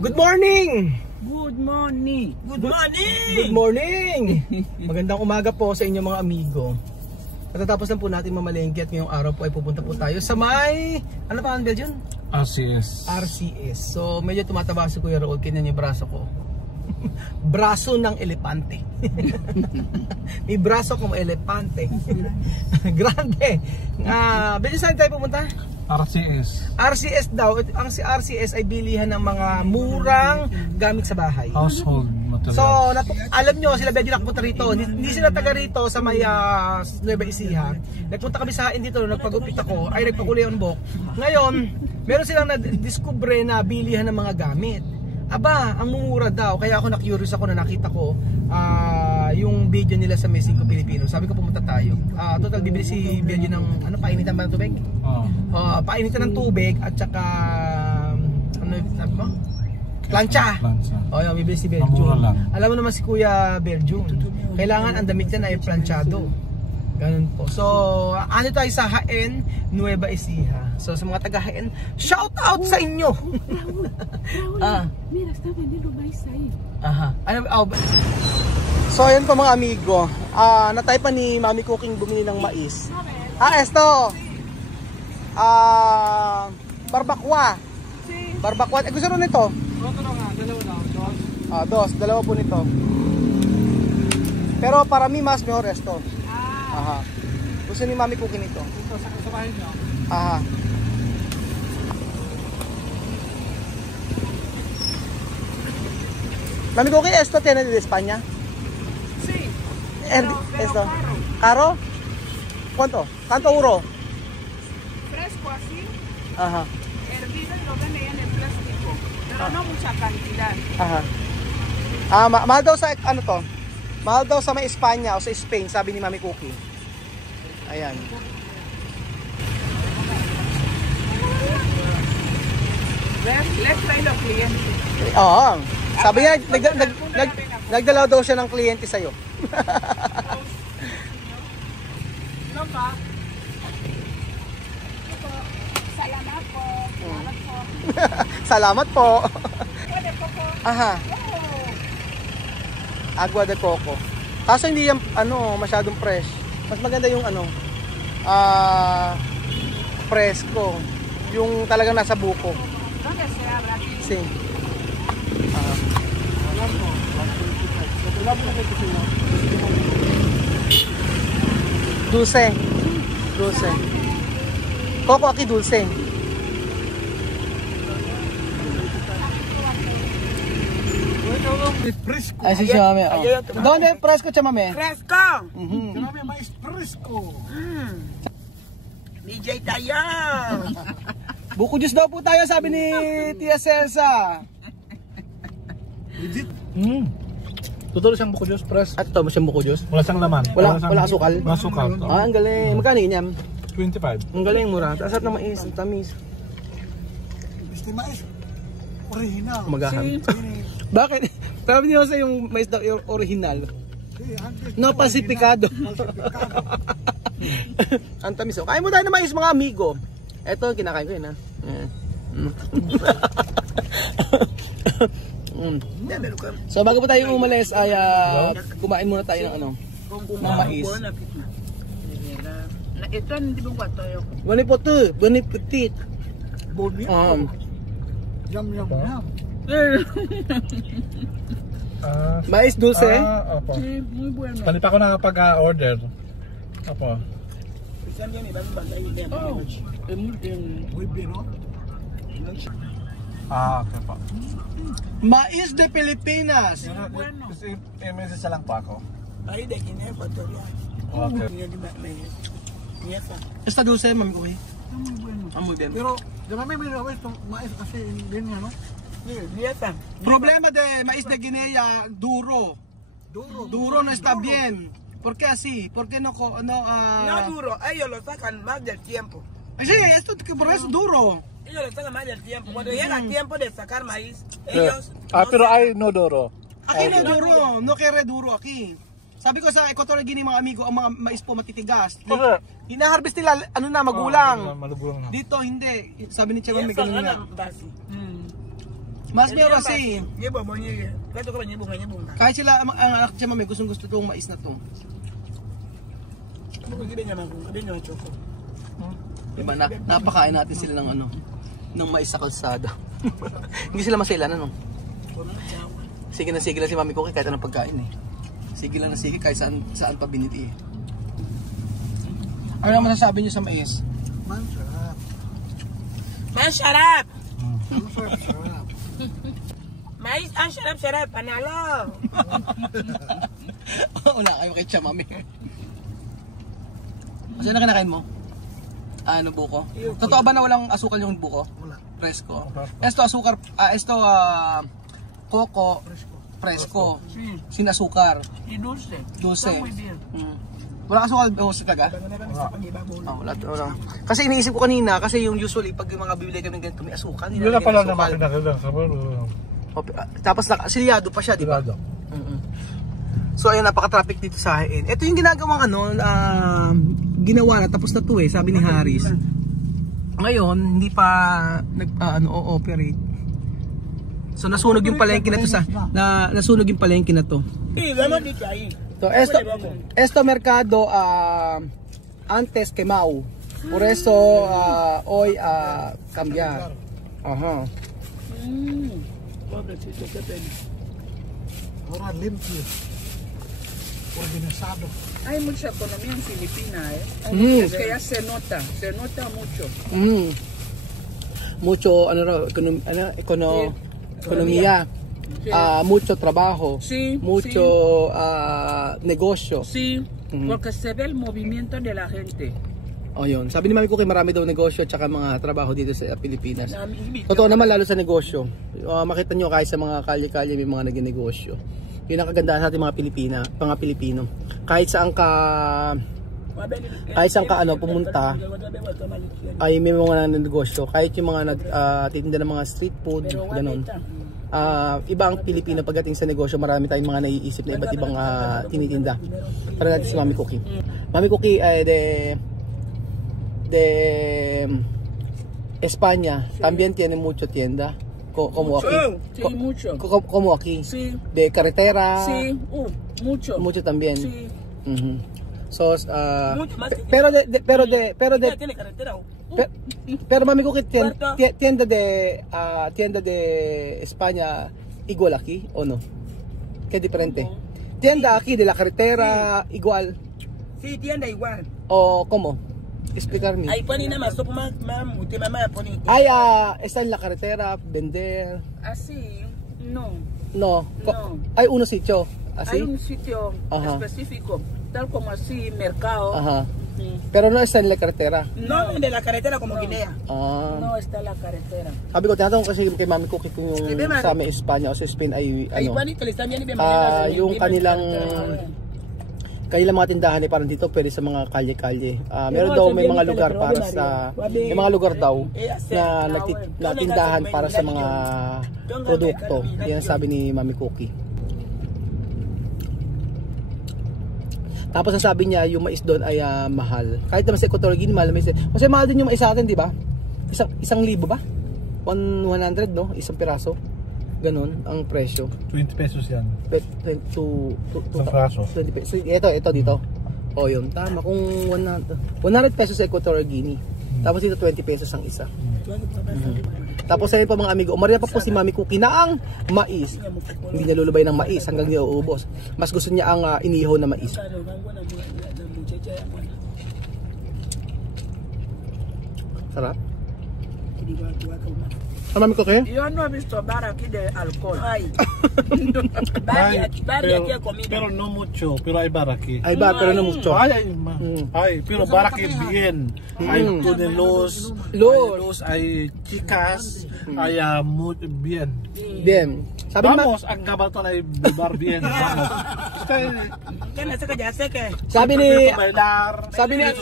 Good morning! Good morning! Good morning! Good morning! Magandang umaga po sa inyo mga amigo. Katatapos lang po natin mamalengke at ngayong araw po ay pupunta po tayo sa may... Ano pa ang Belgian? RCS. RCS. So medyo tumataba si Kuya Raul, kinyan yung braso ko. Braso ng elepante. May braso kong elepante. Grande. Belgian, saan tayo pupunta? RCS. RCS daw. Ang si RCS ay bilihan ng mga murang gamit sa bahay. Household materials. So, alam nyo, sila Belgian nakapunta rito. Hindi sila taga rito sa may Nueva Ecija. Nagpunta kami sa akin dito, nagpagupit ako, ay nagpakulay ang buhok. Ngayon, meron silang na-discover na bilihan ng mga gamit. Aba, ang mumura daw. Kaya ako na-curious ako na nakita ko yung video nila sa Mexico Pilipino. Sabi ko pumunta tayo. Total bibili si Belgian ng painitan ba ng tubig? Painitan ng tubig at saka ano sabi mo? Plancha. Oh, yung bibili si Belgium. Alam mo naman si Kuya Belgium. Kailangan ang damit niya ay planchado. Ganun po. So, ano tayo sa Jaén, Nueva Ecija. So, sa mga taga Jaén, shout out sa inyo. Mira, está vendiendo maíz ahí. Aha. So, ayan po mga amigo. Natay pa ni Mami Cooking bumili ng mais. Esto. Barbacoa. Barbacoa. Gusto rin nito? Dalawa po nito. Pero para mi mas mejor esto. Aha. Gusto ni Mami Cooking ito. Sa bahay niyo? Aha. Mami Cooking, esto tiene de España? Sí. Esto. ¿Caro? ¿Cuánto? ¿Cuánto euro? Fresco así, Ajá. hervido y lo venden en el plástico, pero no mucha cantidad. Aha. Mahal daw sa ano to? Mahal daw sa may Espanya o sa Spain, sabi ni Mami Cookie. Ayan. Let's try the cliente. Oo. Sabi niya, nagdalaw daw siya ng kliyente sa'yo. No pa. Salamat po. Salamat po. Salamat po. Pwede po po. Aha. Agua de coco. Kaso hindi yan masyadong fresh. Mas maganda yung fresco. Yung talagang nasa buko. ¿Dónde se habla aquí? Sí. Dulce. Dulce. Coco aquí dulce. Fresco. Ay, sí, mami. ¿Dónde fresco, chamame? Fresco. Marami mais fresco. DJ Tayan. Buko juice daw po tayo, sabi ni Tia Celsa. Legit. Totoo siyang buko juice, press. At ito, siyang buko juice? Wala siyang laman. Wala asukal? Wala asukal. Ang galing. Magkano yun yan? 25. Ang galing, mura. Tasap ng mais, ang tamis. Este mais original. Kumagahan. Bakit? Sabi niyo sa yung mais daw original. No pacificado. Ang tamis. Kain mo tayo ng mais mga amigo. Ito, kinakain ko yun ha. So bago pa tayo umalis ay kumain muna tayo ng ng mais. Ito hindi mo kwato yun. Bani po to, bani petit. Yum yum yum. Mais dulce. Opo. Sí, muy bueno. Pali pa ako nakapag-order. Opo. Oh, muy bien, ¿no? Okay po. Mais de Pilipinas. I-message lang po ako. Ahí de Guinea Ecuatorial. Okay. Está dulce, mami ko. Muy bueno. Muy bien. Pero, di ba may itong mais kasi din ano? Dieta. Problema de maíz de Guinea, duro. Duro no está bien. ¿Por qué así? ¿Por qué no No duro, ellos lo sacan más del tiempo. Sí, esto por eso duro. Ellos lo sacan más del tiempo. Cuando llega el tiempo de sacar maíz, ellos... Pero ay no duro. Aquí no duro, no quiere duro aquí. Sabi ko sa Equatorial Guinea mga amigo, ang mga mais po matitigas. Hinaharvest nila magulang. Malugulang na. Dito hindi. Sabi ni Chairman may ganun nga. Mas meron kasi. Nyebong mo niya. Kato ka ba nyebong na? Kahit sila, ang anak siya mami, gustong gusto itong mais na to. Ano kung gina niya ng choco? Diba na, napakain natin sila ng ano, ng mais sa kalsada. Hindi sila masailan, ano? Sige na si Mami Cookie kahit anong pagkain eh. Sige lang na sige kahit saan pa biniti eh. Ano naman masasabi niyo sa mais? Man, sarap. Man, sarap! Sarap. Mais, ang sarap-sarap. Panalo! Wala kayo kay Tia Mami. Kasi na kinakain mo? Ano buko? Totoo ba na walang asukal yung buko? Wala. Presko. Esto asukar, coco presko. Sin asukar. Y dulce. Dulce. Está muy bien. Wala asukal sa kaga? Wala. Kasi iniisip ko kanina kasi yung usually pag yung mga bibili kami ganito may asukal. Yun na pala naman kinakailangan. Tapos silyado pa siya, di ba? So ayun, napaka-traffic dito sa akin. Ito yung ginagawang ginawa na tapos na to eh, sabi ni Harris. Ngayon, hindi pa nag-ooperate. So nasunog yung palengke na to nasunog yung palengke na to. So esto mercado antes quemado. Por eso hoy cambiar. Ajá. Pobrecito, qué pena. Ahora limpio. Organizado. Hay mucha economía en Filipinas, Es que ya se nota mucho. Mucho economía, Sí. mucho trabajo, Sí, mucho negosyo. Sí, porque se ve el movimiento de la gente. O yun, sabi ni Mami Cookie marami daw negosyo at saka mga trabaho dito sa Pilipinas. Totoo naman lalo sa negosyo. Makita nyo kahit sa mga kalye-kalye may mga nag-negosyo. Yun ang kagandahan sa ating mga Pilipino. Kahit saan ka pumunta ay may mga negosyo. Kahit yung mga nagtitinda ng mga street food, ganun. Iba ang Pilipino pagdating sa negosyo, marami tayong mga naiisip na iba't ibang tinitinda. Para natin si Mami Cookie. Mami Cookie ay de España, también tiene mucho tienda. Como aquí. Sí, mucho. Como aquí. Sí. De carretera. Sí, mucho. Mucho también. Sí. So, Mucho más que tiene carretera. pero Mami Cookie, tienda de España igual aquí o no? ¿Qué diferente? Tienda aquí de la carretera igual. Sí, tienda igual. ¿O cómo? Explicarme. Ahí ponen nada más, mamá pone. Está en la carretera, vender. Así, no. No. No. Hay un sitio así. Hay un sitio específico, tal como así, mercado. Ajá. Sí. Pero no está en la carretera. No, de la carretera como Guinea. No está en la carretera. Sabi ko, tinatanong kasi kay Mami Cookie kung yung sa may Espanya o sa Spain ay yung kanilang mga tindahan ay parang dito pwede sa mga kalye-kalye. Meron daw may mga lugar para sa may mga lugar daw na tindahan para sa mga produkto. Yan ang sabi ni Mami Cookie. Tapos ang sabi niya yung mais doon ay mahal. Kahit naman sa Equatorial Guinea mahal, kasi mahal din yung mais sa atin, di ba? 1,000 ba? 100, no? Isang piraso. Ganon ang presyo. 20 pesos yan. Isang piraso. 20 pesos. Ito dito. O yun, tama. Kung 100 pesos sa Equatorial Guinea. Tapos dito 20 pesos ang isa. Tapos ayun pa mga amigo, umaria pa po si Mami Cookie na ang mais. Hindi niya lulubay ng mais hanggang niya uubos. Mas gusto niya ang inihaw na mais. Sarap. Mami Cookie? Yo no he visto bar aquí de alcohol. Pero no mucho, pero hay bar aquí. Hay bar, pero no mucho. Ay, pero bar aquí bien. Hay tunelos, hay chicas, hay muy bien. Bien. Vamos, ang gabaton ay bar bien. Vamos. Sabi ni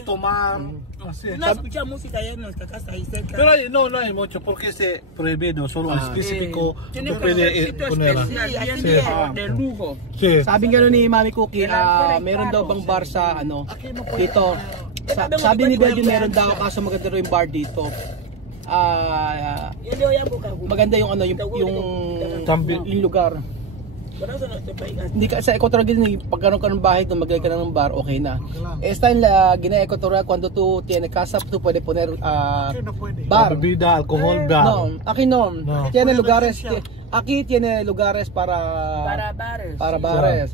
tomar. No escucha música allá en nuestra casa ahí cerca. Pero no hay mucho porque se prohibido, solo específico. Tiene No un puede poner. especial de lujo. Sí. Sabi nga ni Mami Cookie, meron daw bang bar sa dito. Sabi ni Belgium meron daw kaso maganda rin yung bar dito. maganda yung ano yung lugar. Hindi ka sa equatorial Guinea, pag karoon ka ng bahay doon, maglagay ka ng bar, okay na. Esta en la Guinea Ecuatorial, cuando tú tienes casa, tú puedes poner bar. Bebida, alcohol, bar. No, aquí no. Tiene lugares, aquí tiene lugares para bares. Para bares.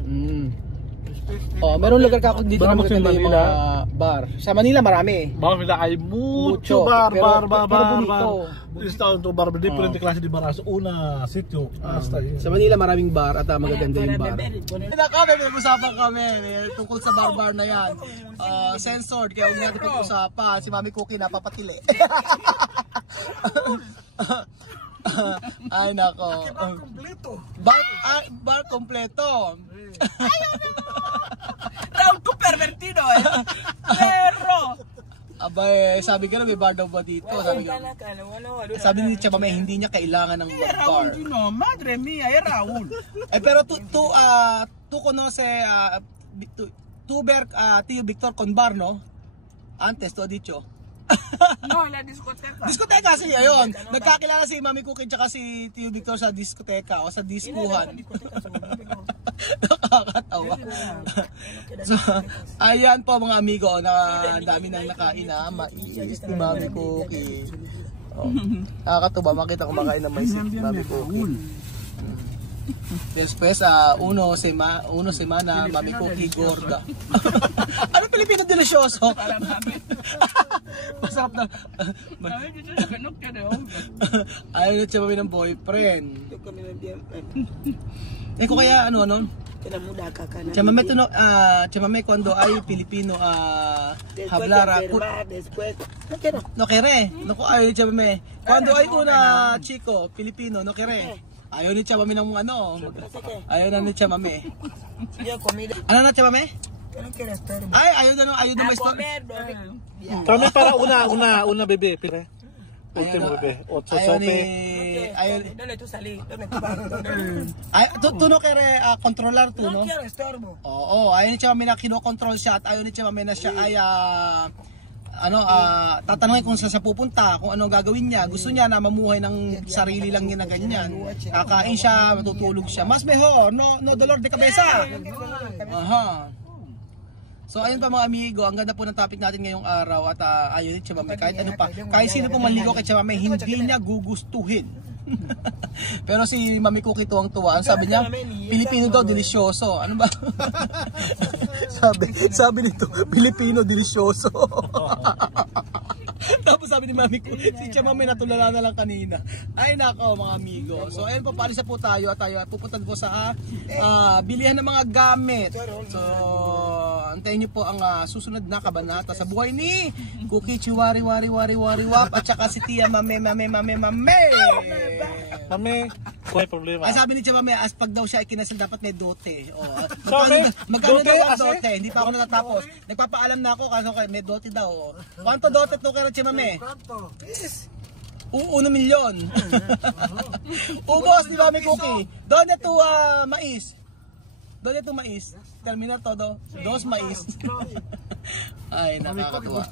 Oh, meron lugar ka dito na Marami sa maganda yung Manila. mga bar. Sa Manila marami. Manila hay mucho Mucho, bar, pero bar. bonito. Está un bar, diferente klase de bar. Una sitio, hasta ahí. Sa Manila maraming bar at magaganda yung bar. May usapan kami tungkol sa bar na yan. Censored, kaya huwag natin pag-usapan. Si Mami Cookie napapatili. Ay nako. Bar kompleto. Raúl ko pervertido Pero Abay, sabi ko na may bar daw ba dito? Sabi ni Chama may hindi niya kailangan ng bar. Raúl, no, madre mía, Raúl. Pero tú conoce tú ver Tío Victor con bar, no? Antes, tú ha dicho. No, la discoteca. Diskoteka siya yun. Nagkakilala si Mami Cookie tsaka si Tío Victor sa diskoteka o sa diskuhan. Nakakatawa. So, ayan po mga amigo na dami nang nakain na mais ni Mami Cookie. Oh. Nakakatuwa makita kumakain ng mais ni Mami Cookie. Después, uno semana, Mami Cookie gorda. Ano Pilipino delicioso? Masarap na. Ayaw na siya mami ng boyfriend. Kung kaya ano? Chamame to no, chamame cuando hay Pilipino hablar no quiere. No ko ayaw ni chamame. Cuando hay una chico Pilipino no quiere. Ayaw ni chamame ng ano. Ayaw na ni chamame. Ano na chamame? Ay, ayaw na may También para una bebé, pide. Último bebé, otro sope. ¿Dónde tú salí? ¿Dónde tú Tú no quiere controlar tú, no? No quiero estorbo. Oo, ayaw ni Chama na kinokontrol siya at ayaw ni Chama na siya ay tatanungin kung saan siya pupunta, kung ano gagawin niya. Gusto niya na mamuhay ng sarili lang niya na ganyan. Kakain siya, matutulog siya. Mas mejor, no dolor de cabeza. Aha. So ayun pa mga amigo, ang ganda po ng topic natin ngayong araw at ayun ni Chamame, kahit ano pa, kahit sino pong manligo kay Chamame, hindi niya gugustuhin. Pero si Mami Cookie tuwang-tuwa, sabi niya, Pilipino daw, delisyoso. Ano ba? sabi nito, Pilipino, delisyoso. Tapos sabi ni Mami ko, si Chamame natulala na lang kanina. Ay nako mga amigo. So ayun po, palis na po tayo at tayo pupunta po sa bilihan ng mga gamit. So antayin niyo po ang susunod na kabanata sa buhay ni Cookie Chiwari Wari Wap at saka si Tia Mame. Mami, kung may problema. Ay sabi ni Chamame, as pag daw siya ay kinasal dapat may dote. Dote, Magkano daw ang dote? Hindi pa ako natatapos. Nagpapaalam na ako kaso may dote daw. Quanto dote to kay Chamame? 1 milyon. Ubos ni Mami Cookie. Donde tu mais? Donde tu mais? Termina todo. 2 mais. Ay, nakakatuwa.